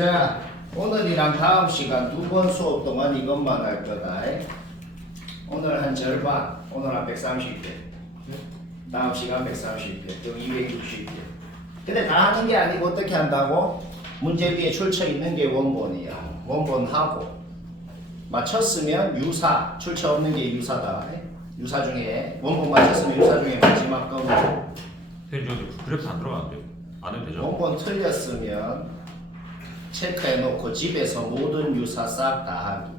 자, 오늘이랑 다음 시간 두 번 수업 동안 이것만 할 거다. 오늘 한 절반, 오늘 한 130개. 다음 시간 130개, 또 260개. 근데 다 하는 게 아니고 어떻게 한다고? 문제 위에 출처 있는 게 원본이야. 원본하고 맞췄으면 유사, 출처 없는 게 유사다. 유사 중에 원본 맞췄으면 유사 중에 마지막 거고. 선생님 저 그래프 안 들어가는데요? 안 해도 되죠? 원본 틀렸으면 체크해놓고 집에서 모든 유사 싹 다 하기.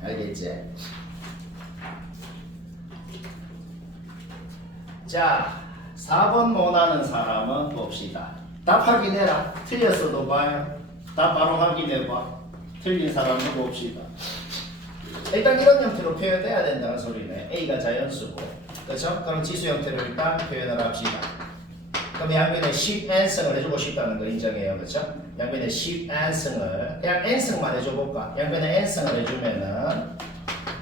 알겠지? 자, 4번 원하는 사람은 봅시다. 답 확인해라. 틀렸어도 봐요. 답 바로 확인해봐. 틀린 사람도 봅시다. 일단 이런 형태로 표현돼야 된다는 소리네. A가 자연수고, 그렇죠? 그럼 지수 형태로 일단 표현을 합시다. 그럼 양변에 10n승을 해주고 싶다는 거 인정해요, 그렇죠? 양변에 10n승을 그냥 n승만 해줘볼까? 양변에 n승을 해주면은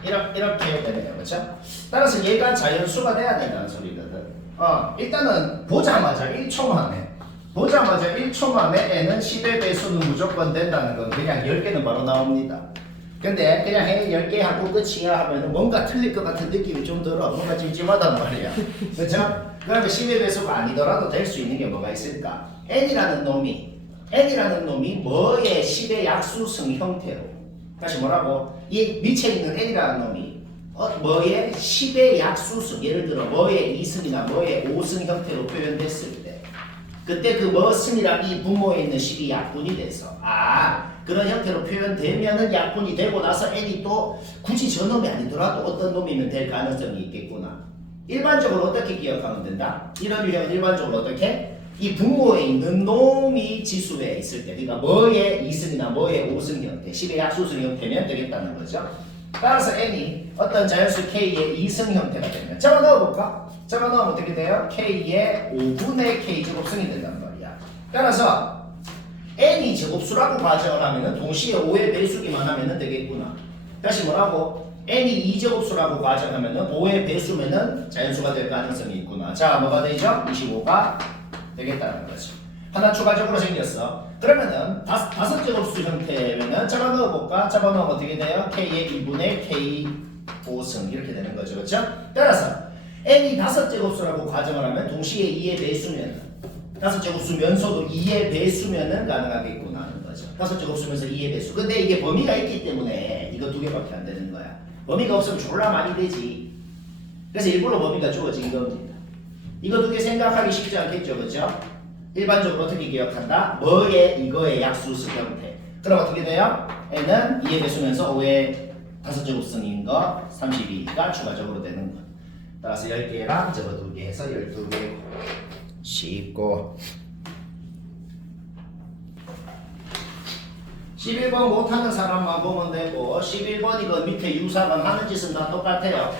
이렇게 되네요, 그렇죠? 따라서 얘가 자연수가 돼야 된다는 소리거든. 일단은 보자마자 1초 만에 n은 10의 배수는 무조건 된다는 건 그냥 10개는 바로 나옵니다. 근데 그냥 10개 하고 끝이야 하면 뭔가 틀릴 것 같은 느낌이 좀 들어. 뭔가 찜찜하단 말이야. 그렇죠? 그러면 10의 배수가 아니더라도 될 수 있는 게 뭐가 있을까? n이라는 놈이 뭐의 10의 약수승 형태로, 다시 뭐라고? 이 밑에 있는 n이라는 놈이 뭐의 10의 약수승, 예를 들어 뭐의 2승이나 뭐의 5승 형태로 표현됐을 때, 그때 그 뭐승이랑 이 분모에 있는 10이 약분이 돼서 그런 형태로 표현되면은 약분이 되고 나서 n이 또 굳이 저 놈이 아니더라도 어떤 놈이면 될 가능성이 있겠구나. 일반적으로 어떻게 기억하면 된다? 이런 유형은 일반적으로 어떻게? 이 분모에 있는 놈이 지수에 있을 때, 그러니까 뭐의 2승이나 뭐의 5승 형태, 10의 약수승 형태면 되겠다는 거죠. 따라서 n이 어떤 자연수 k의 2승 형태가 되면 잡아 넣어볼까? 잡아 넣으면 어떻게 돼요? k의 5분의 k 제곱승이 된단 말이야. 따라서 n이 제곱수라고 가정을 하면은 동시에 5의 배수기만 하면은 되겠구나. 다시 뭐라고? n이 2제곱수라고 가정하면은 5의 배수면은 자연수가 될 가능성이 있구나. 자, 뭐가 되죠? 25가 되겠다는 거죠. 하나 추가적으로 생겼어. 그러면은 다섯 제곱수 형태면은 잡아 넣어볼까? 잡아 넣으면 어떻게 돼요? k의 2분의 k 5승 이렇게 되는 거죠. 그렇죠? 따라서 n이 다섯 제곱수라고 가정을 하면 동시에 2의 배수면은 다섯 제곱수면서도 2의 배수면은 가능하겠구나 하는 거죠. 다섯 제곱수면서 2의 배수. 근데 이게 범위가 있기 때문에 이거 두 개밖에 안 되는 거야. 범위가 없으면 졸라 많이 되지. 그래서 일부러 범위가 주어진 겁니다. 이거 두 개 생각하기 쉽지 않겠죠, 그렇죠? 일반적으로 어떻게 기억한다? 뭐의 이거의 약수수 형태. 그럼 어떻게 돼요? n은 2의 배수면서 5의 다섯 제곱승인 거 32가 추가적으로 되는 거. 따라서 10개랑 저거 두 개 해서 12개. 쉽고 11번 못하는 사람만 보면 되고 11번이건 밑에 유사건 하는 짓은 다 똑같아요.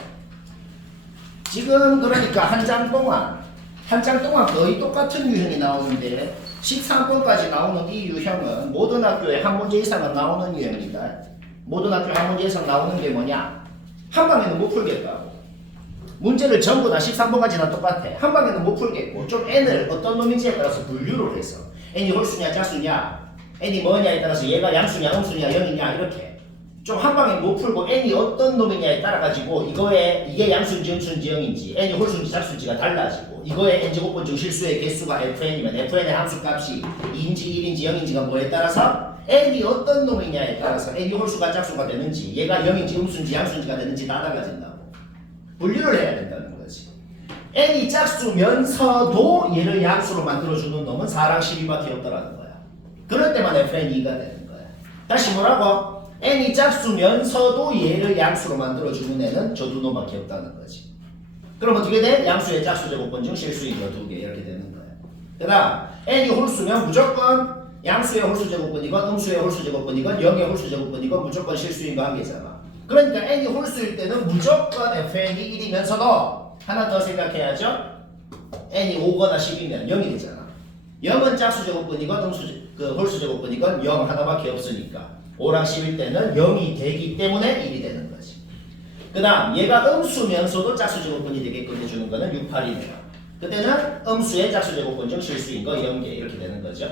지금 그러니까 한 장 동안 거의 똑같은 유형이 나오는데 13번까지 나오는 이 유형은 모든 학교에 한 문제 이상은 나오는 유형이다. 모든 학교에 한 문제 이상 나오는 게 뭐냐? 한 방에는 못 풀겠다고. 문제를 전부 다 13번까지 다 똑같아. 한 방에는 못 풀겠고 좀 n을 어떤 놈인지에 따라서 분류를 해서 n이 홀수냐 짝수냐, n이 뭐냐에 따라서 얘가 양수냐 음수냐 0이냐 이렇게 좀 한 방에 못 풀고 n이 어떤 놈이냐에 따라 가지고 이게 양수인지 음수인지 0인지 n이 홀수인지 짝수인지가 달라지고 이거의 n제곱번 중 실수의 개수가 fn이면 fn의 함수값이 2인지 1인지 0인지가 뭐에 따라서 n이 어떤 놈이냐에 따라서 n이 홀수가 짝수가 되는지 얘가 0인지 음수인지 양수인지가 되는지 다 달라진다고. 분류를 해야 된다는 거지. n이 짝수면서도 얘를 양수로 만들어주는 놈은 4랑 12밖에 없더라는 거야. 그럴 때만 fn2가 되는 거야. 다시 뭐라고? n이 짝수면서도 얘를 양수로 만들어주는 애는 저 두 놈밖에 없다는 거지. 그럼 어떻게 돼? 양수의 짝수 제곱번 중 실수인 거 두 개 이렇게 되는 거야. 그 다음 n이 홀수면 무조건 양수의 홀수 제곱번이건 음수의 홀수 제곱번이건 0의 홀수 제곱번이건 무조건 실수인 거 한 개잖아. 그러니까 n이 홀수일 때는 무조건 fn이 1이면서도 하나 더 생각해야죠. n이 5거나 10이면 0이 되잖아. 0은 짝수 제곱번이건 홀수 제곱번이건 0 하나밖에 없으니까 5랑 10일 때는 0이 되기 때문에 1이 되는 거지. 그 다음 얘가 음수면서도 짝수 제곱번이 되게끔 해주는 거는 6, 8이네요. 그때는 음수의 짝수 제곱번 중 실수인 거 0개 이렇게 되는 거죠.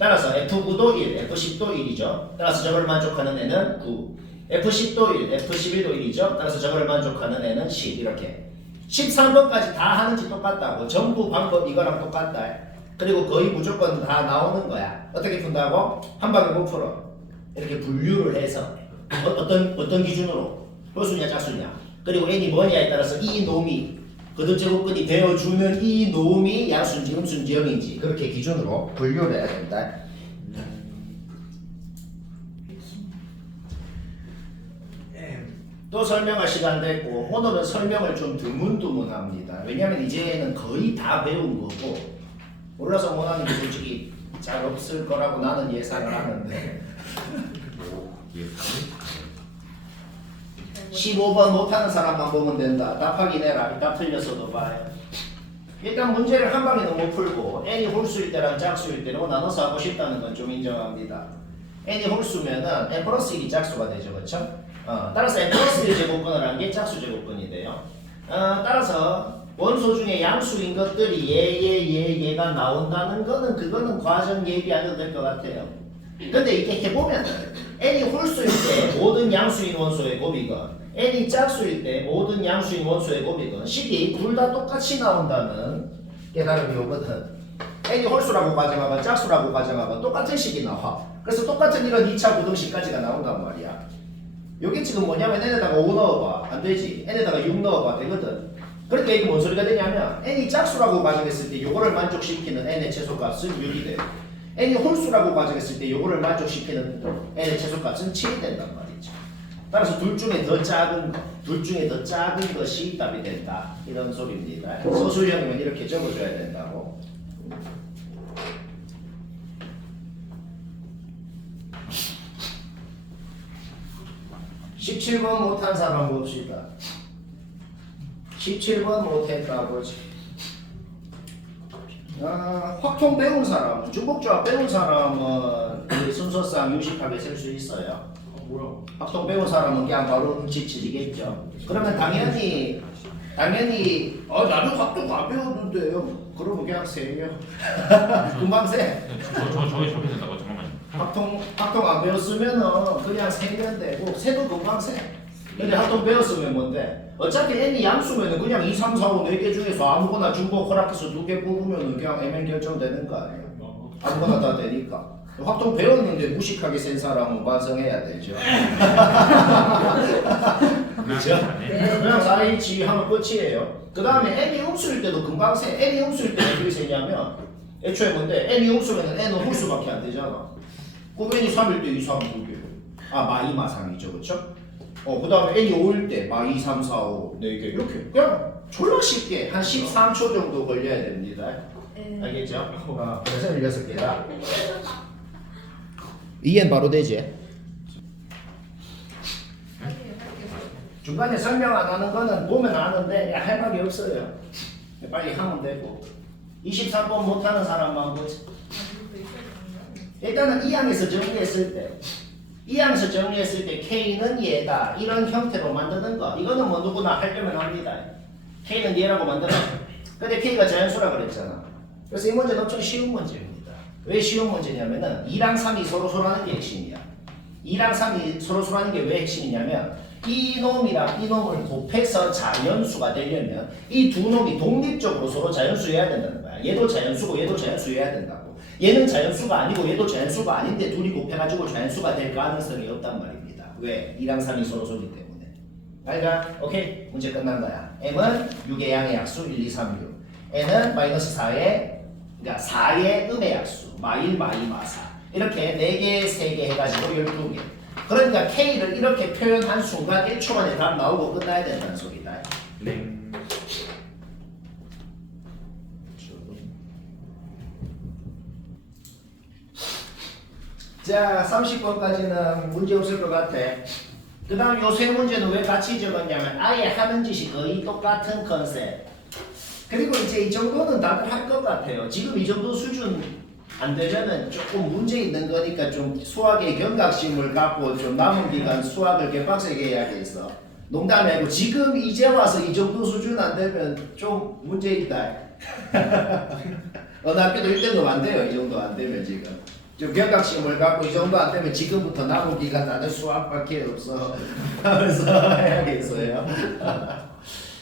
따라서 F9도 1, F10도 1이죠. 따라서 저걸 만족하는 애는 9. F10도 1, F11도 1이죠. 따라서 저걸 만족하는 애는 10. 이렇게. 13번까지 다 하는지 똑같다고. 전부 방법 이거랑 똑같다. 그리고 거의 무조건 다 나오는 거야. 어떻게 푼다고? 한 방에 못 풀어. 이렇게 분류를 해서 어떤 기준으로? 홀수냐 짝수냐. 그리고 n이 뭐냐에 따라서 이 놈이 거듭제곱근이 되어주는 이 놈이 양수인지 음수인지 영인지 그렇게 기준으로 분류를 해야 된다. 또 설명할 시간 됐고 오늘은 설명을 좀 드문드문합니다. 왜냐면 이제는 거의 다 배운 거고 몰라서 못하는 게 솔직히 잘 없을 거라고 나는 예상을 하는데 15번 못하는 사람만 보면 된다. 답하기 내라. 다 틀렸어도 봐요. 일단 문제를 한 방에 너무 풀고 n이 홀수일 때랑 짝수일 때로 나눠서 하고 싶다는 건 좀 인정합니다. n이 홀수면은 n 플러스 1이 짝수가 되죠. 그렇죠? 따라서 n 플러스 1 제곱근을 한 게 짝수 제곱근이 돼요. 따라서 원소 중에 양수인 것들이 얘가 나온다는 거는 그거는 과정 예비 안 해도 될 것 같아요. 근데 이게 해보면 n이 홀수일 때 모든 양수인 원소의 곱이건 n이 짝수일 때 모든 양수인 원소의 곱이건 식이 둘 다 똑같이 나온다는 깨달음이 오거든. n이 홀수라고 가정하건 짝수라고 가정하건 똑같은 식이 나와. 그래서 똑같은 이런 2차 부등식까지가 나온단 말이야. 여기 지금 뭐냐면 n에다가 5 넣어봐. 안 되지. n에다가 6 넣어봐. 되거든. 그러니까 이게 뭔 소리가 되냐면 n이 짝수라고 가정했을 때 요거를 만족시키는 n의 최소값은 6이 돼요. n이 홀수라고 가정했을 때 요거를 만족시키는 n의 최소값은 7이 된단 말이죠. 따라서 둘 중에 더 작은 것이 답이 된다. 이런 소리입니다. 서술형이면 이렇게 적어줘야 된다고. (17번) 못한 사람 봅시다. 17번 못했다 보지. 확통 배운 사람은 중복조합 배운 사람은 그 순서상 유식하게 쓸 수 있어요. 확통 배운 사람은 그냥 바로 지치겠죠. 그러면 당연히 나도 확통 안 배웠는데요. 그러면 그냥 세요. 금방 세. 저게 저렇게 된다고 잠깐만요. 확통 안 배웠으면은 그냥 세면 되고 세도 금방 세. 근데 확통 배웠으면 뭔데? 어차피 n이 양수면은 그냥 2, 3, 4, 5, 4개 중에서 아무거나 중복 허락해서 2개 뽑으면은 그냥 MN 결정되는 거 아니에요? 아무거나 다 되니까. 확통 배웠는데 무식하게 센 사람은 반성해야 되죠. 그렇죠? 그냥 4H 하면 끝이에요. 그 다음에 n이 음수일 때도 금방 세. n이 음수일 때는 어떻게 세냐면 애초에 뭔데? n이 음수면은 n은 홀수밖에 안 되잖아. 그럼 n이 3일 때 2, 3, 2개. 마이 마 3이죠. 그렇죠? 그 다음에 n이 5일 때 마 2, 3, 4, 5, 4개 이렇게 그냥 졸라 쉽게 한 13초 정도 걸려야 됩니다. 알겠죠? 그래서 16개다. 이해는 바로 되지? 중간에 설명 안 하는 거는 보면 아는데 할 말이 없어요. 빨리 하면 되고. 23번 못하는 사람만 보지. 일단은 이 항에서 정리했을 때 K는 얘다 이런 형태로 만드는 거 이거는 뭐 누구나 하려면 합니다. K는 얘라고 만들어. 근데 K가 자연수라 그랬잖아. 그래서 이 문제는 엄청 쉬운 문제입니다. 왜 쉬운 문제냐면은 2랑 3이 서로서로하는 게 핵심이야. 2랑 3이 서로서로하는 게 왜 핵심이냐면 이 놈이랑 이 놈을 곱해서 자연수가 되려면 이 두 놈이 독립적으로 서로 자연수여야 된다는 거야. 얘도 자연수고 얘도 자연수여야 된다고. 얘는 자연수가 아니고 얘도 자연수가 아닌데 둘이 곱해가지고 자연수가 될 가능성이 없단 말입니다. 왜? 2랑 3이 서로서로기 때문에. 알가? 오케이. 문제 끝난 거야. M은 6의 양의 약수 1, 2, 3, 6. N은 마이너스 4의 그러니까 4의 음의 약수 마1, 마2, 마4 이렇게 4개, 3개 해가지고 12개. 그러니까 K를 이렇게 표현한 순간 1초 만에 답 나오고 끝나야 된다는 소리다. 네. 자, 30번까지는 문제 없을 것 같아. 그 다음 요 세 문제는 왜 같이 적었냐면 아예 하는 짓이 거의 똑같은 컨셉. 그리고 이제 이 정도는 다들 할 것 같아요. 지금 이 정도 수준 안 되려면 조금 문제 있는 거니까 좀 수학의 경각심을 갖고 좀 남은 기간 수학을 개빡세게 해야겠어. 농담이 아니고 지금 이제 와서 이 정도 수준 안 되면 좀 문제 있다. 어느 학교도 1등급 안 돼요. 이 정도 안 되면 지금. 좀 경각심을 갖고 이 정도 안 되면 지금부터 남은 기간 나는 수학밖에 없어 하면서 해야겠어요.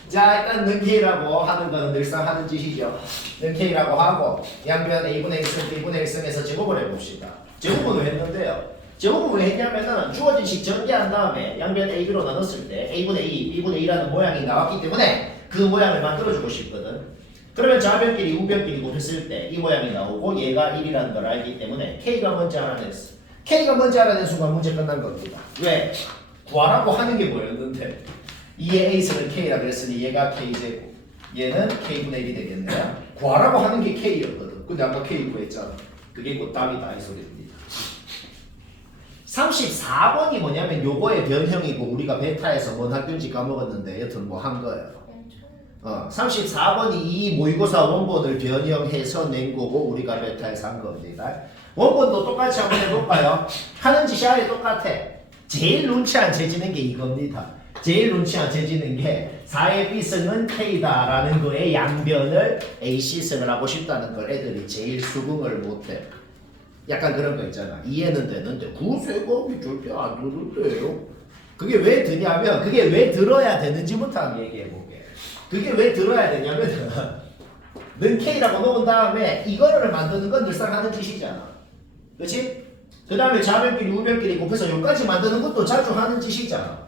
자, 일단 는 K라고 하는 거는 늘상 하는 짓이죠. 는 K라고 하고 양변 A분의 1승 B분의 1승에서 제곱을 해봅시다. 제곱은 왜 했는데요? 제곱은 왜 했냐면은 주어진 식 전개한 다음에 양변 AB로 나눴을 때 A분의 2, B분의 2라는 모양이 나왔기 때문에 그 모양을 만들어주고 싶거든. 그러면 좌변끼리 우변끼리 곱했을 때 이 모양이 나오고 얘가 1이라는 걸 알기 때문에 K가 뭔지 알아냈어. K가 뭔지 알아낸 순간 문제 끝난 겁니다. 왜? 구하라고 하는 게 뭐였는데 2의 A승을 K라 그랬으니 얘가 K제곱 얘는 K분의 1이 되겠네요. 구하라고 하는 게 K였거든. 근데 아까 K 구했잖아. 그게 곧 답이다 이 소리입니다. 34번이 뭐냐면 요거의 변형이고 우리가 베타에서 뭔 학교인지 까먹었는데 여튼 뭐 한 거예요. 34번이 이 모의고사 원본을 변형해서 낸 거고 우리가 베타에서 한 겁니다. 원본도 똑같이 한번 해볼까요? 하는 짓이 아예 똑같아. 제일 눈치 안 채지는 게 이겁니다. 제일 눈치 안 채지는 게 4의 B승은 K다 라는 거에 양변을 AC승을 하고 싶다는 걸 애들이 제일 수긍을 못해. 약간 그런 거 있잖아. 이해는 되는데 구세법이 절대 안 되는데요. 그게 왜 드냐면 그게 왜 들어야 되는지부터 한번 얘기해 볼게. 그게 왜 들어야 되냐면 는 K라고 놓은 다음에 이거를 만드는 건 늘상 하는 짓이잖아. 그렇지? 그 다음에 좌변끼리 우변끼리 곱해서 여기까지 만드는 것도 자주 하는 짓이잖아.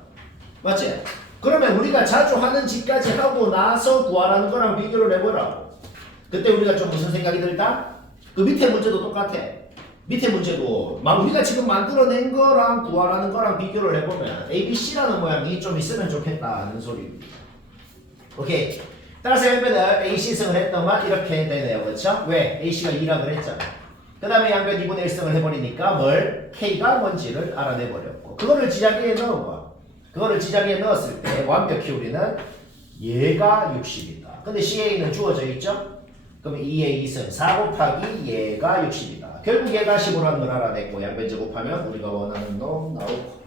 맞지? 그러면 우리가 자주 하는 짓까지 하고 나서 구하라는 거랑 비교를 해보라고. 그때 우리가 좀 무슨 생각이 들다? 그 밑에 문제도 똑같아. 밑에 문제도 우리가 지금 만들어낸 거랑 구하라는 거랑 비교를 해보면 ABC라는 모양이 좀 있으면 좋겠다는 소리입니다. 오케이. 따라서 양변을 AC승을 했더만 이렇게 되네요. 그렇죠? 왜? AC가 2라 그랬잖아. 그 다음에 양변 2분의 1승을 해버리니까 뭘? K가 뭔지를 알아내버렸고 그거를 지자기에 넣어봐. 그거를 지자기에 넣었을 때 완벽히 우리는 얘가 60이다. 근데 CA는 주어져 있죠? 그럼 2의 2승 4 곱하기 얘가 60이다. 결국 얘가 15라는 걸 알아냈고 양변 제곱하면 우리가 원하는 놈 나오고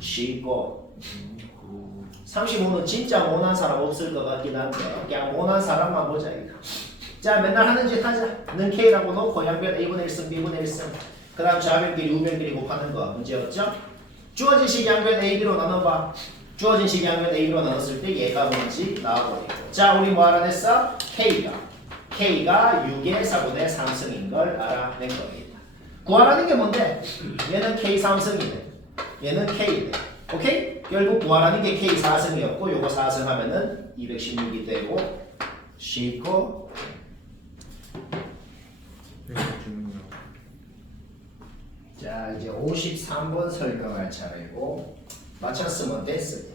쉬고 35는 진짜 모난 사람 없을 것 같긴 한데 그냥 모난 사람만 보자 이거. 자 맨날 하는 짓 하자. 는 K라고 놓고 양변 A분의 1승 B분의 1승 그 다음 좌변끼리 우변끼리 곱하는 거 문제였죠? 주어진 식 양변 AB로 나눠봐. 주어진 식 양변 AB로 나눴을 때 얘가 뭔지 나와버리고 자 우리 뭐 알아냈어? K가 6의 4분의 3승인 걸 알아낸 겁니다. 구하라는 게 뭔데? 얘는 K 3승이네. 얘는 K네. 오케이? 결국 구하라는 게 K 4승이었고 요거 4승 하면은 216이 되고 쉽고 자 이제 53번 설명할 차례고 맞췄으면 됐어요.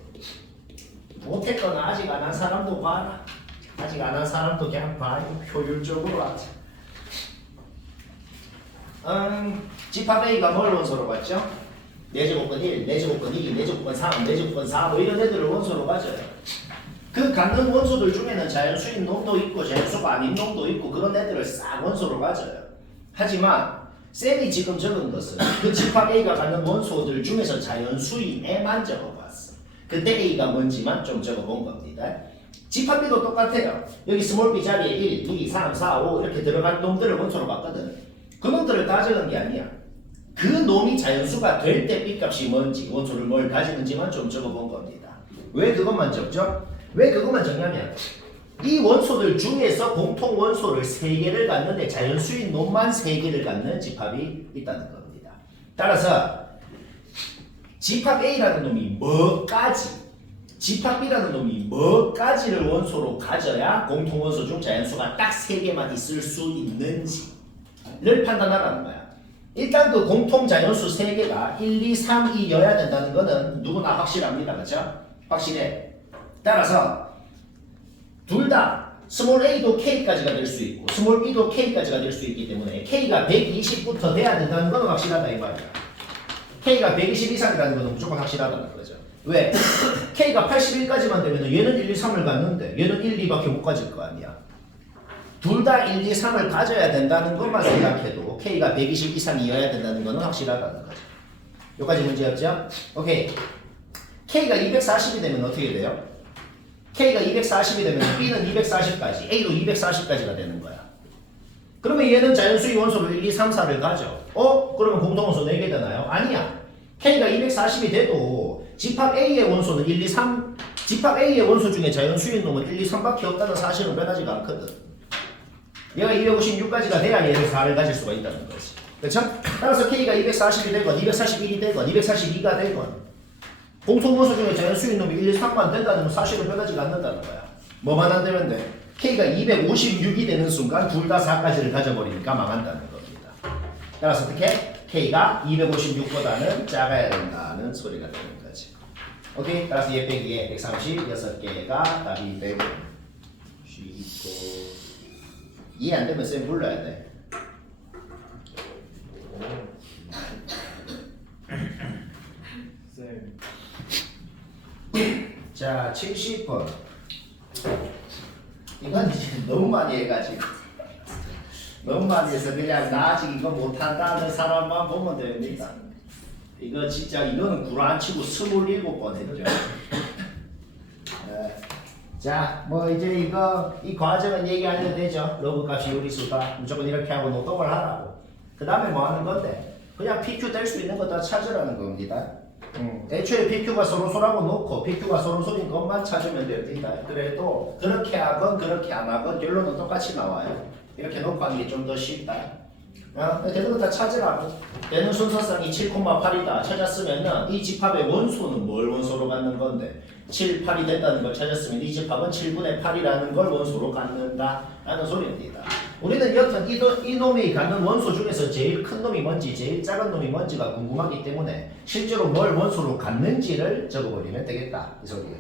못했거나 아직 안 한 사람도 봐라. 아직 안 한 사람도 그냥 봐요. 효율적으로 하자. 집합 A가 뭘 원소로 봤죠? 4제곱근 1, 4제곱근 2, 4제곱근 3, 4제곱근 4 뭐 이런 애들을 원소로 가져요. 그 갖는 원소들 중에는 자연수인 놈도 있고 자연수가 아닌 놈도 있고 그런 애들을 싹 원소로 가져요. 하지만 쌤이 지금 적은 것은 그 집합 A가 갖는 원소들 중에서 자연수인 애만 적어봤어. 그때 A가 뭔지만 좀 적어본 겁니다. 집합 B도 똑같아요. 여기 스몰 B 자리에 1, 2, 3, 4, 5 이렇게 들어간 놈들을 원소로 봤거든. 그 놈들을 다 적은 게 아니야. 그 놈이 자연수가 될 때 B값이 뭔지 원소를 뭘 가지는지만 좀 적어본 겁니다. 왜 그것만 적죠? 왜 그것만 적냐면 이 원소들 중에서 공통 원소를 3개를 갖는데 자연수인 놈만 3개를 갖는 집합이 있다는 겁니다. 따라서 집합 A라는 놈이 뭐까지 집합 B라는 놈이 뭐까지를 원소로 가져야 공통 원소 중 자연수가 딱 3개만 있을 수 있는지를 판단하라는 거야. 일단 그 공통 자연수 3개가 1, 2, 3, 2여야 된다는 거는 누구나 확실합니다. 그렇죠? 확실해. 따라서 둘 다 스몰 a도 k까지가 될 수 있고 스몰 b도 k까지가 될 수 있기 때문에 k가 120부터 돼야 된다는 건 확실하다 이 말이야. k가 120 이상이라는 건 무조건 확실하다는 거죠. 왜? k가 81까지만 되면 얘는 1, 2, 3을 갖는데 얘는 1, 2밖에 못 가질 거 아니야. 둘 다 1, 2, 3을 가져야 된다는 것만 생각해도 k가 120 이상이어야 된다는 건 확실하다는 거죠. 여기까지 문제였죠? 오케이. k가 240이 되면 어떻게 돼요? K가 240이 되면 B는 240까지, A도 240까지가 되는 거야. 그러면 얘는 자연수의 원소를 1, 2, 3, 4를 가져. 그러면 공통원소 4개 되나요? 아니야. K가 240이 돼도 집합 A의 원소는 1, 2, 3 집합 A의 원소 중에 자연수인 놈은 1, 2, 3밖에 없다는 사실은 변하지가 않거든. 얘가 256까지가 돼야 얘를 4를 가질 수가 있다는 거지. 그렇죠? 따라서 K가 240이 되건 241이 되건 242가 되건 공통원소 중에 자연수인 놈이 1, 2, 3만 된다는 사실은 변하지가 않는다는 거야. 뭐만 안 되면 돼? K가 256이 되는 순간 둘 다 4까지를 가져버리니까 망한다는 겁니다. 따라서 어떻게? K가 256보다는 작아야 된다는 소리가 되는 거지. 오케이? 따라서 얘 빼기에 136개가 답이 되고 쉬고 이해 안 되면 쌤 불러야 돼. 쌤. 자, 70번. 이건 이제 너무 많이 해가지고 너무 많이 해서 그냥 나 아직 이거 못한다는 사람만 보면 됩니다. 이거 진짜 이거는 구라 안 치고 27번 했죠. 네. 자, 뭐 이제 이거 이 과정은 얘기 안 해도 되죠. 로그 값이 요리수다. 무조건 이렇게 하고 노동을 하라고. 그 다음에 뭐 하는 건데? 그냥 PQ 될 수 있는 거 다 찾으라는 겁니다. 애초에 PQ가 서로소라고 놓고 PQ가 서로소인 것만 찾으면 됩니다. 그래도 그렇게 하건 그렇게 안 하건 결론은 똑같이 나와요. 이렇게 놓고 하는 게 좀 더 쉽다. 되는 거 다 찾으라고. 되는 순서상이 7,8이다 찾았으면은 이 집합의 원소는 뭘 원소로 갖는 건데 7, 8이 된다는 걸 찾았으면 이 집합은 7분의 8이라는 걸 원소로 갖는다 라는 소리입니다. 우리는 여튼 이 놈이 갖는 원소 중에서 제일 큰 놈이 뭔지 제일 작은 놈이 뭔지가 궁금하기 때문에 실제로 뭘 원소로 갖는지를 적어버리면 되겠다 이 소리예요.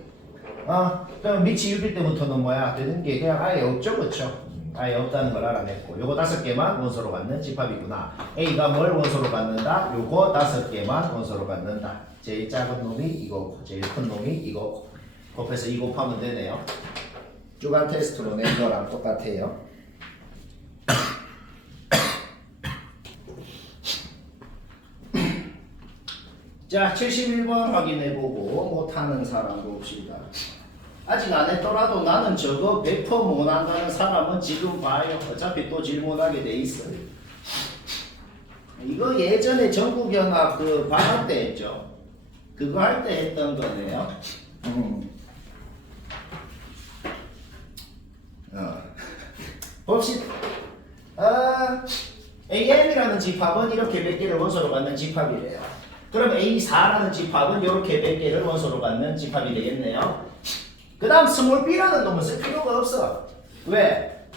그럼 미치 6일 때부터는 뭐야 되는 게 그냥 아예 없죠, 그렇죠? 아예 없다는 걸 알아냈고 요거 5개만 원소로 갖는 집합이구나. A가 뭘 원소로 갖는다? 요거 5개만 원소로 갖는다. 제일 작은 놈이 이거고 제일 큰 놈이 이거고 곱해서 2 곱하면 되네요. 주간 테스트로 낸 거랑 똑같아요. 자, 71번 확인해보고 못하는 사람 봅시다. 아직 안 했더라도 나는 저거 100% 못한다는 사람은 지금 봐요. 어차피 또 질문하게 돼 있어요. 이거 예전에 전국연합 그 방학 때 했죠. 그거 할 때 했던 거네요. 봅시다. AM이라는 집합은 이렇게 몇 개를 원소로 갖는 집합이래요. 그럼 A4라는 집합은 이렇게 몇 개를 원소로 갖는 집합이 되겠네요. 그 다음 스몰 b라는 놈은 쓸 필요가 없어. 왜?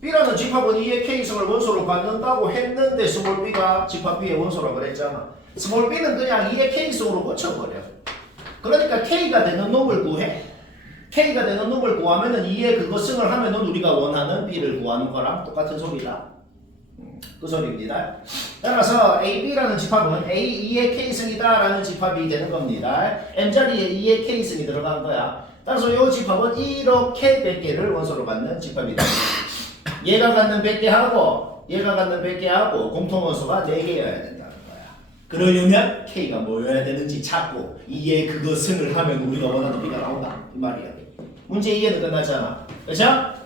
b라는 집합은 2의 k승을 원소로 갖는다고 했는데 스몰 b가 집합 b의 원소라고 그랬잖아. 스몰 b는 그냥 2의 k승으로 고쳐버려. 그러니까 k가 되는 놈을 구해. k가 되는 놈을 구하면은 2의 그거 승을 하면은 우리가 원하는 b를 구하는 거랑 똑같은 소리다. 그 소리입니다. 따라서 AB라는 집합은 A 2의 K승이다라는 집합이 되는 겁니다. M자리에 2의 K승이 들어간 거야. 따라서 이 집합은 이렇게 100개를 원소로 갖는 집합이다. 얘가 갖는 100개하고 얘가 갖는 100개하고 공통원소가 4개여야 된다는 거야. 그러려면 K가 뭐여야 되는지 찾고 2의 그거 승을 하면 우리가 원하는 B가 나온다. 이 말이야. 문제 이해는 끝났잖아. 그렇죠?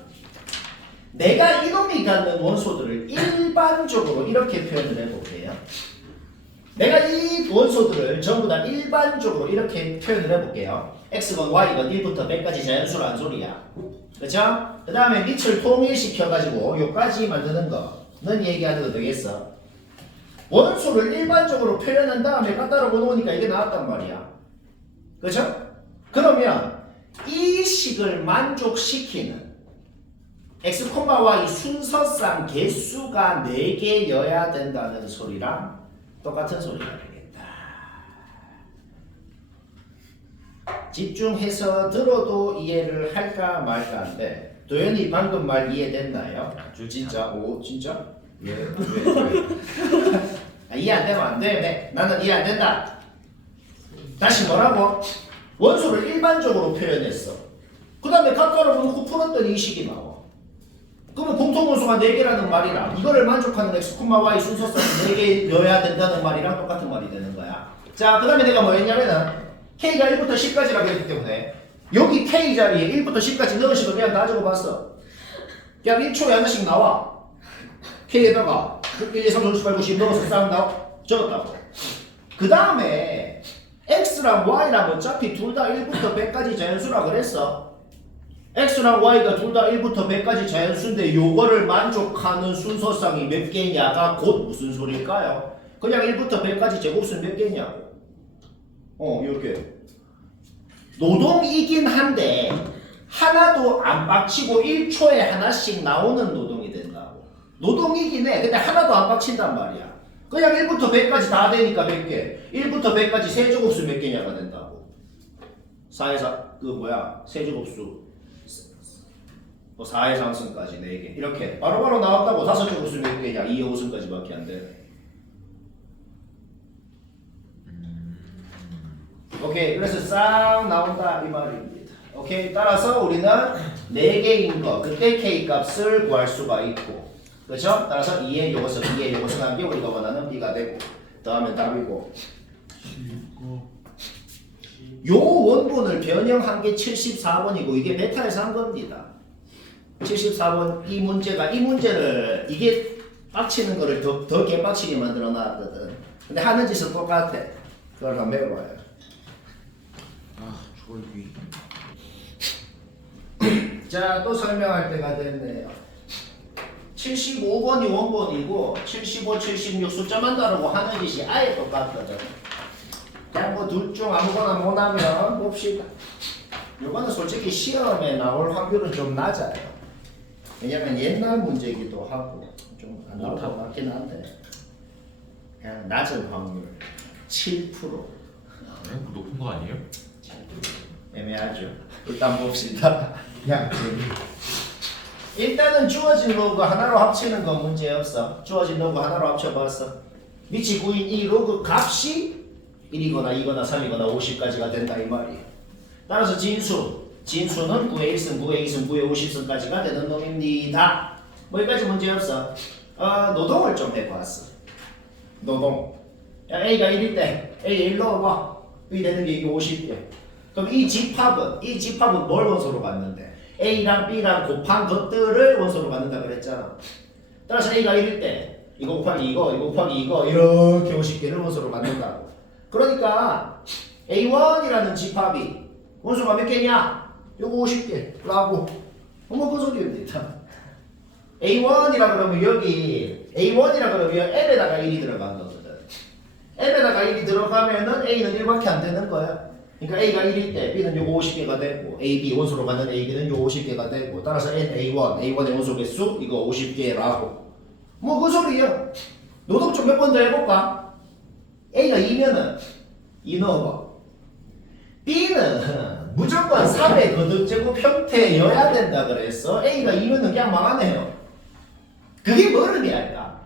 내가 이놈이 갖는 원소들을 일반적으로 이렇게 표현을 해볼게요. 내가 이 원소들을 전부 다 일반적으로 이렇게 표현을 해볼게요. x건 y건 1부터 100까지 자연수라는 소리야. 그렇죠? 그 다음에 밑을 통일시켜가지고 요까지 만드는 거는 얘기 안 해도 되겠어. 원소를 일반적으로 표현한 다음에 갖다 놓으니까 이게 나왔단 말이야. 그렇죠? 그러면 이 식을 만족시키는 x, y 순서상 개수가 4개여야 된다는 소리랑 똑같은 소리가 되겠다. 집중해서 들어도 이해를 할까 말까인데 도현이 방금 말 이해됐나요? 진짜? 오 진짜? 왜? 이해 안 되면 안 돼. 네. 나는 이해 안 된다. 다시 뭐라고? 원소를 일반적으로 표현했어. 그 다음에 각각으로 놓고 풀었더니 이 식이 나와. 그러면 공통원소가 4개라는 말이랑 이거를 만족하는 x, y 순서상 4개여야 된다는 말이랑 똑같은 말이 되는 거야. 자, 그 다음에 내가 뭐 했냐면은 k가 1부터 10까지라고 했기 때문에 여기 k 자리에 1부터 10까지 넣은 식을 그냥 다 적어봤어. 그냥 1초에 하나씩 나와. K에다가 1, 2, 3, 4, 5, 6, 7, 8, 9, 10 넣어서 쌓는다고? 적었다고. 그 다음에 X랑 Y랑 어차피 둘 다 1부터 100까지 자연수라 그랬어. X랑 Y가 둘 다 1부터 100까지 자연수인데 요거를 만족하는 순서상이 몇 개냐가 곧 무슨 소릴까요? 그냥 1부터 100까지 제곱수는 몇 개냐고. 이렇게. 노동이긴 한데 하나도 안 빡치고 1초에 하나씩 나오는 노동이 된다고. 노동이긴 해. 근데 하나도 안 빡친단 말이야. 그냥 1부터 100까지 다 되니까 몇 개. 1부터 100까지 세제곱수 몇 개냐가 된다고. 4에서 세제곱수 4의 상승까지 4개. 이렇게 바로바로 나왔다고. 5제곱수 몇 개냐. 2의 5승까지밖에 안 돼. 오케이. 그래서 싹 나온다 이 말입니다. 오케이. 따라서 우리는 4개인 거 그때 K 값을 구할 수가 있고, 그렇죠? 따라서 2의 요것을 한 게 우리가 원하는 B가 되고, 다음에 답이고. 요 원본을 변형한 게 74번이고 이게 베타에서 한 겁니다. 74번 이 문제를 이게 빡치는 거를 더 개빡치게 만들어 놨거든. 근데 하는 짓은 똑같아. 그걸 한번 해봐요. 졸기. 자, 또 설명할 때가 됐네요. 75번이 원본이고 75, 76 숫자만 다르고 하는 짓이 아예 똑같거든. 그냥 뭐 둘 중 아무거나 못하면 봅시다. 요거는 솔직히 시험에 나올 확률은 좀 낮아요. 왜냐면 옛날 문제이기도 하고 좀 안 나올 것 같긴 한데 그냥 낮은 확률 7%. 높은 거 아니에요? 애매하죠. 일단 봅시다. 그냥 일단은 주어진 로그 하나로 합치는 건 문제 없어. 주어진 로그 하나로 합쳐봤어. 위치 구인 이 로그 값이 1이거나 2거나 3이거나 50까지가 된다 이 말이야. 따라서 진수는 9의 1승, 9의 2승, 9의 50승까지가 되는 놈입니다. 뭐 여기까지 문제 없어. 노동을 좀 해봤어. 노동. 야, A가 1일 때 A에 1 넣어봐. B 되는 게 이게 50개. 그럼 이 집합은 뭘 원소로 갖는데? A랑 B랑 곱한 것들을 원소로 갖는다 그랬잖아. 따라서 A가 1일 때 이거 곱하기 이거 곱하기 이거 이렇게 50개를 원소로 갖는다고. 그러니까 A1이라는 집합이 원소가 몇 개냐? 요거 50개라고. 그 소리입니다. A1이라 그러면 여기 A1이라 그러면 M에다가 1이 들어간 거거든. M에다가 1이 들어가면은 A는 1밖에 안 되는 거야. 그러니까 A가 1일 때 B는 요거 50개가 되고 AB 원소로 갖는 AB는 요 50개가 되고 따라서 NA1의 원소 개수 이거 50개라고. 그 소리야. 노동 좀 몇 번 더 해볼까? A가 2면은 2 넣어봐. B는 무조건 3의 거듭제곱 형태여야 된다 그랬어. A가 2면은 그냥 망하네요. 그게 뭘 의미할까?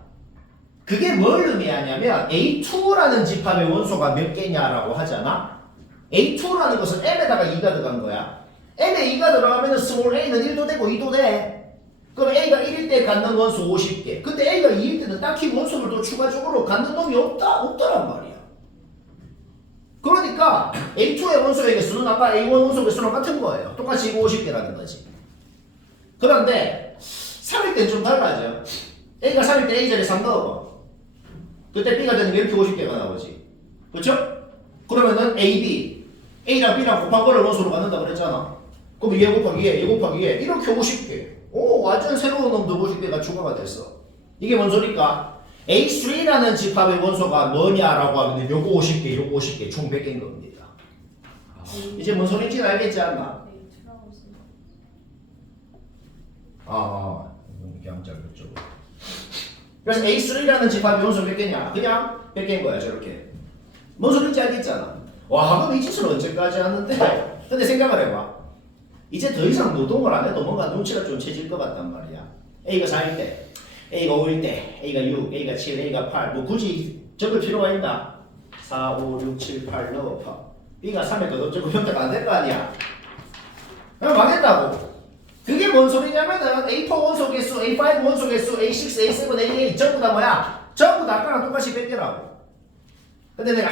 그게 뭘 의미하냐면 A2라는 집합의 원소가 몇 개냐라고 하잖아. A2라는 것은 M에다가 2가 들어간 거야. M에 2가 들어가면 스몰 a는 1도 되고 2도 돼. 그럼 A가 1일 때 갖는 원소 50개. 근데 A가 2일 때는 딱히 원소를 또 추가적으로 갖는 놈이 없더란 말이야. 그러니까 A2의 원소의 개수는 아까 A1 원소 개수랑 같은 거예요. 똑같이 이거 50개라는 거지. 그런데 3일 때는 좀 달라져. A가 3일 때 A 자리에 3 넣어봐. 그때 B가 되는 게 이렇게 50개가 나오지. 그렇죠? 그러면은 A랑 B랑 곱한 거를 원소로 갖는다 그랬잖아. 그럼 얘 곱하기 얘 곱하기 얘 이렇게 50개. 완전 새로운 놈도 50개가 추가가 됐어. 이게 뭔 소리까? A3라는 집합의 원소가 뭐냐라고 하면 요거 50개 총 100개인 겁니다. 이제 뭔 소리인지 알겠지 않나? 그냥 짧죠. 그래서 A3라는 집합의 원소 몇 개냐? 그냥 100개인 거야 저렇게. 뭔 소리인지 알겠잖아. 그럼 이 짓을 언제까지 하는데? 근데 생각을 해봐. 이제 더 이상 노동을 안 해도 뭔가 눈치가 좀 채질 것 같단 말이야. A가 4일 때, A가 5일 때, A가 6, A가 7, A가 8 굳이 적을 필요가 있나? 4, 5, 6, 7, 8 넣어봐. B가 3의 거듭제곱 형태가 안 될 거 아니야. 그냥 망했다고. 그게 뭔 소리냐면은 A4 원소 개수, A5 원소 개수, A6, A7, A8 전부 다 뭐야? 전부 다 아까랑 똑같이 100개라고. 근데 내가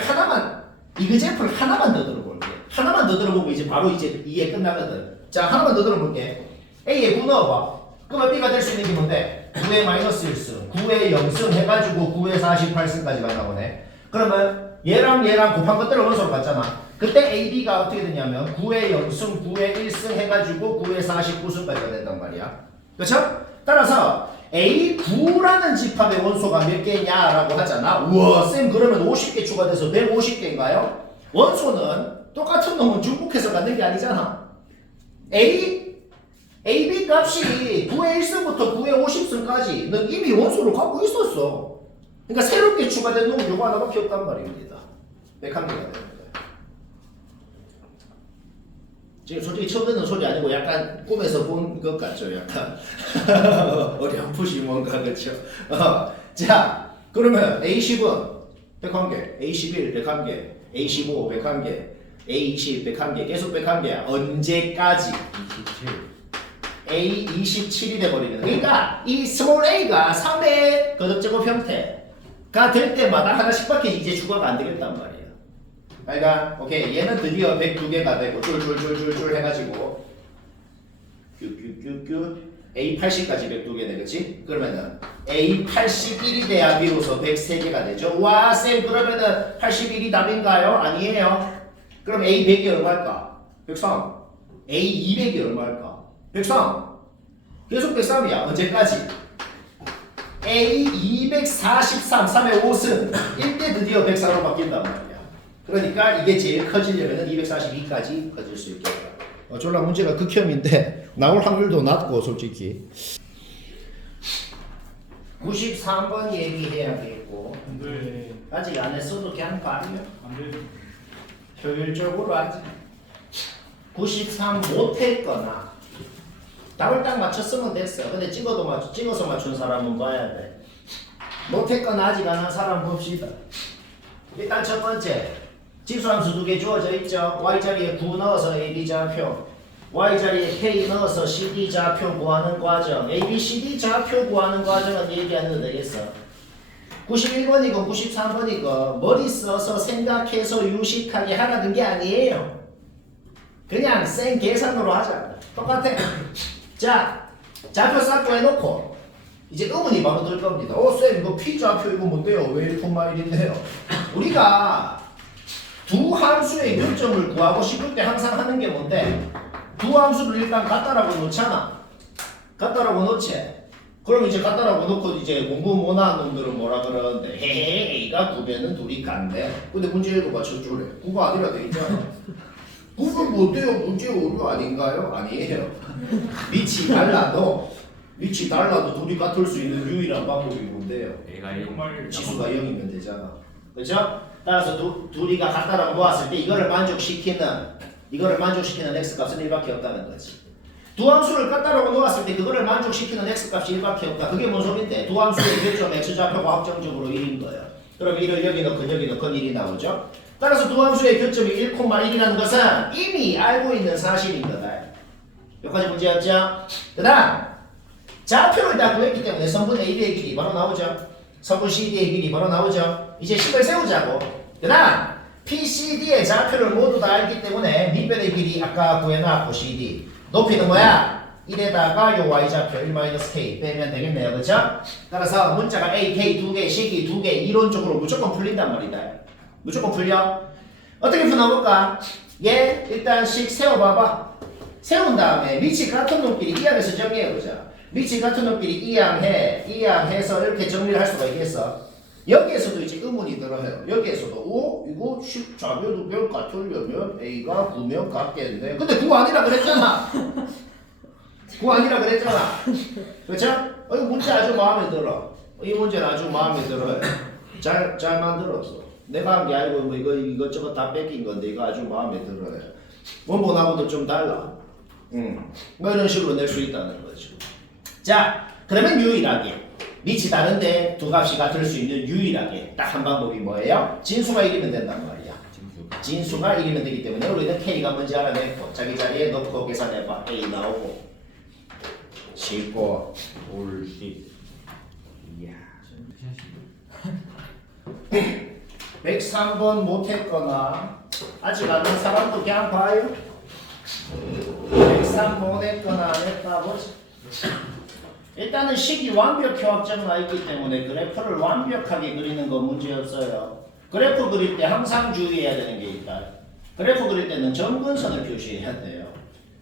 이그제플 하나만 더 들어볼게. 하나만 더 들어보고 이제 바로 이제 이해 끝나거든. 자, 하나만 더 들어볼게. A에 9 넣어봐. 그러면 B가 될 수 있는 게 뭔데? 9에 마이너스 1승, 9에 0승 해가지고 9에 48승까지 갔나 보네. 그러면 얘랑 얘랑 곱한 것들을 원소로 봤잖아. 그때 AB가 어떻게 되냐면 9에 0승, 9에 1승 해가지고 9에 49승까지가 된단 말이야. 그렇죠? 따라서 A9라는 집합의 원소가 몇 개냐라고 하잖아. 우와 쌤 그러면 50개 추가돼서 150개인가요? 원소는 똑같은 놈은 중복해서 갖는 게 아니잖아. AB 값이 9의 1승부터 9의 50승까지는 이미 원소를 갖고 있었어. 그러니까 새롭게 추가된 놈은 요거 하나밖에 없단 말입니다. 101개가 되는 거야. 지금 솔직히 처음 듣는 소리 아니고 약간 꿈에서 본 것 같죠? 약간 어렴풋이 뭔가 그렇죠? 자 그러면 A10은 101개, A11 101개, A15 101개, A20 101개 계속 101개야. 언제까지? 27이 돼버리는. 그러니까 이 스몰 a가 3의 거듭제곱 형태가 될 때마다 하나씩밖에 이제 추가가 안 되겠단 말이야. 그러니까 오케이 얘는 드디어 102개가 되고 쫄쫄쫄쫄쫄 해가지고 큐큐큐큐 A80까지 102개네 그치? 그러면은 A81이 돼야 비로소 103개가 되죠. 와 쌤 그러면은 81이 답인가요? 아니에요. 그럼 A100이 얼마일까? 103. A200이 얼마일까? 103. 계속 103이야. 언제까지? A243, 3의 5승. 1대 드디어 104로 바뀐단 말이야. 그러니까 이게 제일 커지려면 242까지 커질 수 있겠다. 졸라 문제가 극혐인데 나올 확률도 낮고 솔직히. 93번 얘기해야겠고. 네. 아직 안 했어도 그냥 봐요. 안 돼. 효율적으로 하지. 93 못했거나 답을 딱 맞췄으면 됐어. 근데 찍어서 맞춘 사람은 봐야 돼. 못했거나 아직 안 한 사람 봅시다. 일단 첫 번째 지수함수 두 개 주어져 있죠. y자리에 9 넣어서 AB 좌표, y자리에 k 넣어서 CD 좌표 구하는 과정. ABCD 좌표 구하는 과정은 얘기 안 해도 되겠어. 91번이건 93번이건 머리 써서 생각해서 유식하게 하라는 게 아니에요. 그냥 생 계산으로 하자. 똑같아. 자, 좌표 쌓고 해놓고 이제 의문이 바로 들 겁니다. 쌤 이거 P 좌표 이거 뭔데요? 왜 1,1인데요? 우리가 두 함수의 교점을 구하고 싶을 때 항상 하는 게 뭔데? 두 함수를 일단 같다라고 놓잖아. 같다라고 놓지. 그럼 이제 갖다라고 놓고 이제 공부 못하는 놈들은 뭐라 그러는데 헤헤 A가 9배는 둘이 같네. 근데 문제 읽어봐 저쪽에 9가 아니라 돼 있잖아. 9는 뭔데요? 문제 오류 아닌가요? 아니에요. 밑이 달라도 둘이 같을 수 있는 유일한 방법이 뭔데요? A가 정말 지수가 0이면 되잖아. 그렇죠? 따라서 둘이가 같다라고 놓았을 때 이거를 만족시키는 x 값은 1밖에 없다는 거지. 두 함수를 같다라고 놓았을 때 그거를 만족시키는 x값이 1밖에 없다. 그게 뭔 소린데? 두 함수의 교점 x좌표가 확정적으로 1인 거예요. 그럼 1을 여기 넣건 1이 나오죠. 따라서 두 함수의 교점이 1,1이라는 것은 이미 알고 있는 사실인 거다. 여기까지 문제 없죠? 그 다음 좌표를 다 구했기 때문에 선분 AB의 길이 바로 나오죠. 선분 CD의 길이 바로 나오죠. 이제 식을 세우자고. 그 다음 PCD의 좌표를 모두 다 알기 때문에 밑변의 길이 아까 구해놨고 CD 높이는 뭐야? 1에다가 요 y좌표 1-k 빼면 되겠네요. 그렇죠? 따라서 문자가 A, K 2개, 식이 2개 이론적으로 무조건 풀린단 말이다. 무조건 풀려. 어떻게 풀어볼까? 얘 일단 식 세워봐봐. 세운 다음에 밑이 같은 놈끼리 이항해서 정리해보자. 밑이 같은 놈끼리 이항해서 이렇게 정리를 할 수가 있겠어. 여기에서도 이제 의문이 들어요. 여기에서도 이거 식 좌표 두 개 같으려면 A가 9면 같겠네. 근데 9 아니라 그랬잖아. 9 아니라 그랬잖아. 그렇죠? 이 문제 아주 마음에 들어. 이 문제는 아주 마음에 들어요. 잘 만들었어. 내가 한 게 아니고 뭐 이것저것 다 뺏긴 건데 이거 아주 마음에 들어요. 원본하고도 좀 달라. 뭐 이런 식으로 낼 수 있다는 거죠. 자, 그러면 유일하게 밑이 다른데 두 값이 같을 수 있는 유일하게 딱 한 방법이 뭐예요? 진수가 1이면 된단 말이야. 진수가 1이면 되기 때문에 우리는 K가 뭔지 알아냈고 자기 자리에 넣고 계산해봐. A 나오고 싣고 올시. 이야. 103번 못했거나 아직 안 한 사람도 그냥 봐요. 103 못했거나 안 했다 보지. 일단은 식이 완벽히 확정나 있기 때문에 그래프를 완벽하게 그리는 건 문제 없어요. 그래프 그릴 때 항상 주의해야 되는 게 있다. 그래프 그릴 때는 점근선을 표시해야 돼요.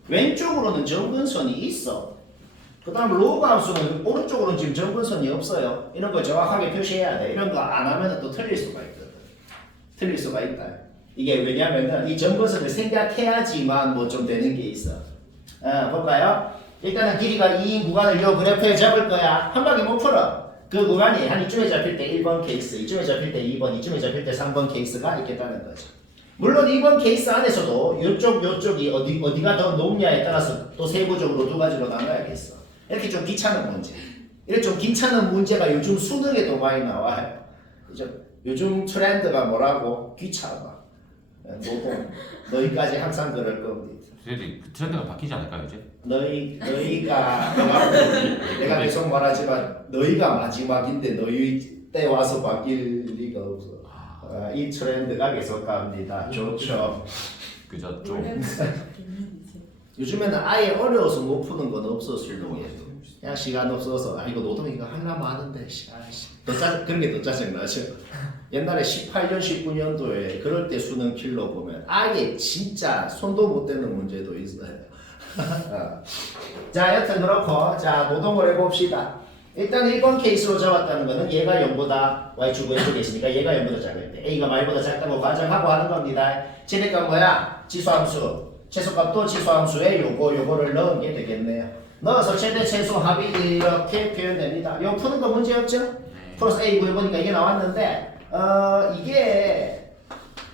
왼쪽으로는 점근선이 있어. 그 다음 로그 함수는 오른쪽으로는 지금 점근선이 없어요. 이런 거 정확하게 표시해야 돼. 이런 거 안 하면 또 틀릴 수가 있거든. 틀릴 수가 있다. 이게 왜냐면은 이 점근선을 생각해야지만 뭐 좀 되는 게 있어. 볼까요? 일단은 길이가 2인 구간을 이 그래프에 잡을 거야. 한 방에 못 풀어. 그 구간이 한 이쯤에 잡힐 때 1번 케이스, 이쯤에 잡힐 때 2번, 이쯤에 잡힐 때 3번 케이스가 있겠다는 거죠. 물론 이번 케이스 안에서도 요쪽이 어디가 더 높냐에 따라서 또 세부적으로 두 가지로 나눠야겠어. 이렇게 좀 귀찮은 문제. 이렇게 좀 귀찮은 문제가 요즘 수능에도 많이 나와요. 그죠? 요즘 트렌드가 뭐라고? 귀찮아. 노동. 너희까지 항상 그럴 겁니다. 선생님 그 트렌드가 바뀌지 않을까요 이제? 너희가 내가 계속 말하지만 너희가 마지막인데 너희 때 와서 바뀔 리가 없어. 이 트렌드가 계속 갑니다. 좋죠. 그죠 좀. 원래부터 바뀌는 요즘에는 아예 어려워서 못 푸는 건 없어 수능에도. 그냥 시간 없어서 이거 노동 이거 하려면 하는데 그런 게 더 짜증나죠. 옛날에 18년 19년도에 그럴 때 수능 킬러 보면 아예 진짜 손도 못 대는 문제도 있어요. 자 여튼 그렇고 자 노동을 해봅시다. 일단 1번 케이스로 잡았다는 거는 얘가 0보다 y축 왼쪽에 있으니까 얘가 0보다 작을 때 a가 말보다 작다고 가정하고 하는 겁니다. 최대값 뭐야? 지수함수. 최소값도 지수함수에 요거를 넣은 게 되겠네요. 넣어서 최대 최소 합이 이렇게 표현됩니다. 이거 푸는 거 문제 없죠? 플러스 a 구해보니까 이게 나왔는데 이게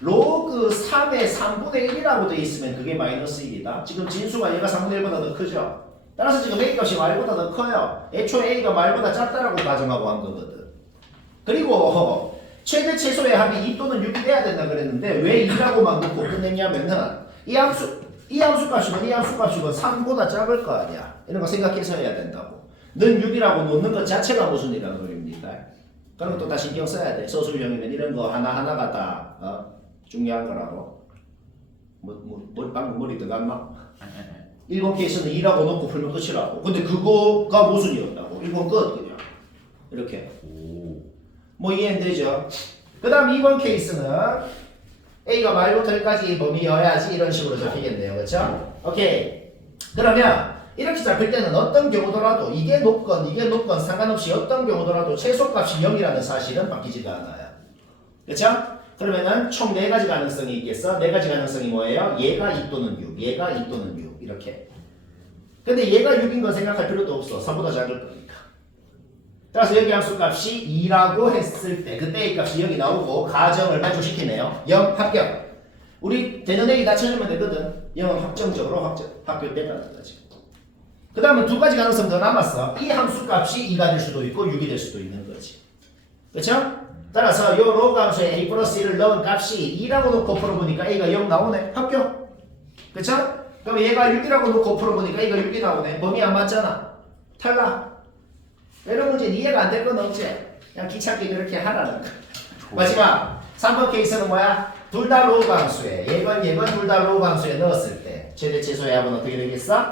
로그 3의 3분의 1이라고 돼 있으면 그게 마이너스 1이다. 지금 진수가 얘가 3분의 1보다 더 크죠? 따라서 지금 a 값이 말보다 더 커요. 애초에 a가 말보다 작다라고 가정하고 한 거거든. 그리고 최대 최소의 합이 2 또는 6이 돼야 된다 그랬는데 왜 2라고만 놓고 끝냈냐면은 이 함수 값이건 이 함수 값이건 3보다 작을 거 아니야. 이런 거 생각해서 해야 된다고. 는 6이라고 놓는 것 자체가 무슨 일이란 말입니다. 그런 것도 다 신경 써야 돼. 서술형이면 이런 거 하나하나가 다 중요한 거라고. 방금 머리 들어갔나? 1번 케이스는 2라고 놓고 풀면 끝이라고. 근데 그거가 모순이었다고. 1번 끝 그냥. 이렇게. 뭐 이해되죠? 그 다음 2번 케이스는 A가 말부터 여기까지 범위여야지 이런 식으로 잡히겠네요. 그렇죠? 오케이. 그러면 이렇게 잡힐 때는 어떤 경우더라도 이게 높건 상관없이 어떤 경우더라도 최소값이 0이라는 사실은 바뀌지가 않아요. 그렇죠? 그러면은 총 4가지 가능성이 있겠어? 4가지 가능성이 뭐예요? 얘가 2 또는 6, 얘가 2 또는 6 이렇게. 근데 얘가 6인 건 생각할 필요도 없어. 3보다 작을 거니까. 따라서 여기 함수값이 2라고 했을 때 그때 A 값이 0이 나오고 가정을 만족시키네요. 0 합격. 우리 되는 A 다 찾으면 되거든. 0은 확정적으로 합격된다는 거지. 그 다음에 2가지 가능성 더 남았어. 이 함수값이 2가 될 수도 있고 6이 될 수도 있는 거지. 그렇죠? 따라서 요 로그 함수에 a 플러스 1을 넣은 값이 2라고 놓고 풀어보니까 a가 0 나오네. 합격. 그쵸? 그럼 얘가 6이라고 놓고 풀어보니까 a가 6이 나오네. 범위 안 맞잖아. 탈락. 이런 문제는 이해가 안 될 건 없지. 그냥 귀찮게 그렇게 하라는 거. 마지막 3번 케이스는 뭐야? 둘 다 로그 함수에 얘건 둘 다 로그 함수에 넣었을 때 최대 최소의 합은 어떻게 되겠어?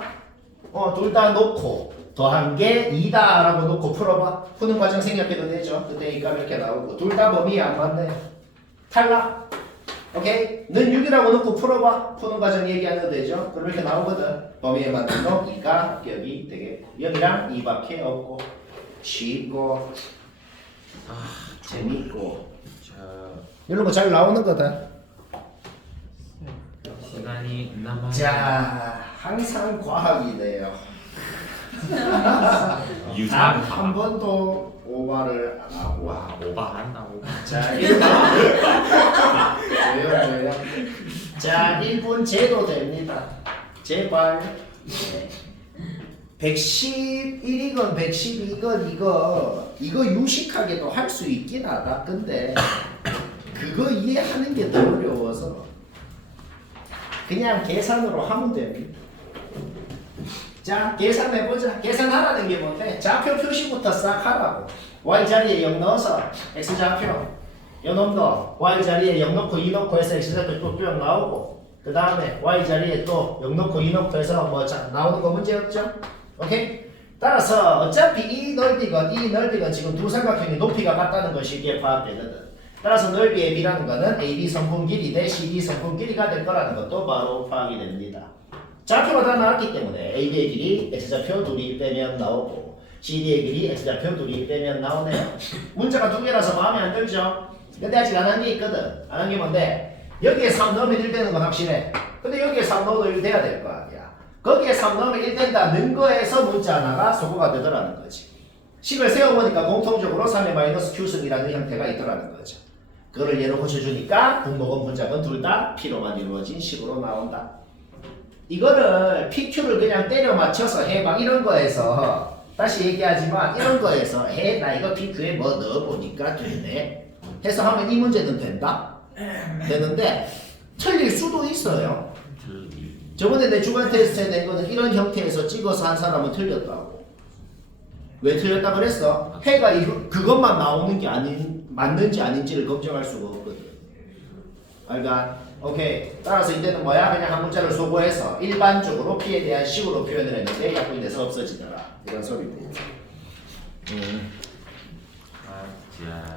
둘 다 놓고 더한 게 2다 라고 놓고 풀어봐. 푸는 과정 생략해도 되죠. 그때 이 값 이렇게 나오고 둘 다 범위에 안 맞네. 탈락. 오케이? 는 6이라고 놓고 풀어봐. 푸는 과정 얘기 안 해도 되죠. 그럼 이렇게 나오거든. 범위에 맞는 거 2가 합격이 되겠고 0이랑 2밖에 없고 쉽고 재밌고 이런 거 잘 나오는 거다. 시간이 남아. 자, 항상 과학이네요. 유사한 한 번도 오바를 안 하고. 와 오바한다 오바. 자, 1분. 조용. 자, 1분 제도 됩니다. 제발. 111이건 112건 이거 유식하게도 할 수 있긴 하다. 근데 그거 이해하는 게 더 어려워서 그냥 계산으로 하면 됩니다. 자, 계산해보자. 계산하라는 게 뭔데? 좌표 표시부터 싹 하라고. y자리에 0 넣어서 x좌표 요 놈도 y자리에 0 넣고 2 넣고 해서 x좌표 또 뿅 나오고 그 다음에 y자리에 또 0 넣고 2 넣고 해서 뭐 자, 나오는 거 문제 없죠? 오케이? 따라서 어차피 이 넓이건 지금 두 삼각형의 높이가 같다는 것이 이게 파악되거든. 따라서 넓이의 b라는 거는 AB 성분 길이 대 CD 성분 길이가 될 거라는 것도 바로 파악이 됩니다. 좌표가 다 나왔기 때문에 AB의 길이 X좌표 둘이 빼면 나오고 CD의 길이 X좌표 둘이 빼면 나오네요. 문자가 두 개라서 마음에 안 들죠? 근데 아직 안 한 게 있거든. 안 한 게 뭔데? 여기에 3 넣으면 1 되는 건 확실해. 근데 여기에 3 넣어도 1 돼야 될 거 아니야. 거기에 3 넣으면 1 된다는 거에서 문자 하나가 소거가 되더라는 거지. 식을 세워보니까 공통적으로 3의 마이너스 Q승이라는 형태가 있더라는 거죠. 그거를 예로 고쳐주니까 분모건 분자건 둘 다 P로만 이루어진 식으로 나온다. 이거를 PQ를 그냥 때려 맞춰서 해 막 이런 거에서 다시 얘기하지만 이런 거에서 해 나 이거 PQ에 뭐 넣어보니까 되네 해서 하면 이 문제는 된다? 되는데 틀릴 수도 있어요. 저번에 내 주간 테스트에 낸 거는 이런 형태에서 찍어서 한 사람은 틀렸다고. 왜 틀렸다 그랬어? 해가 그것만 나오는 게 아닌 맞는지 아닌지를 검증할 수가 없거든. 알까? 오케이. 따라서 이때는 뭐야? 그냥 한 문자를 소거해서 일반적으로 P에 대한 식으로 표현을 했는데 약분돼서 없어지더라. 이런 소리입니다. 아, 진짜.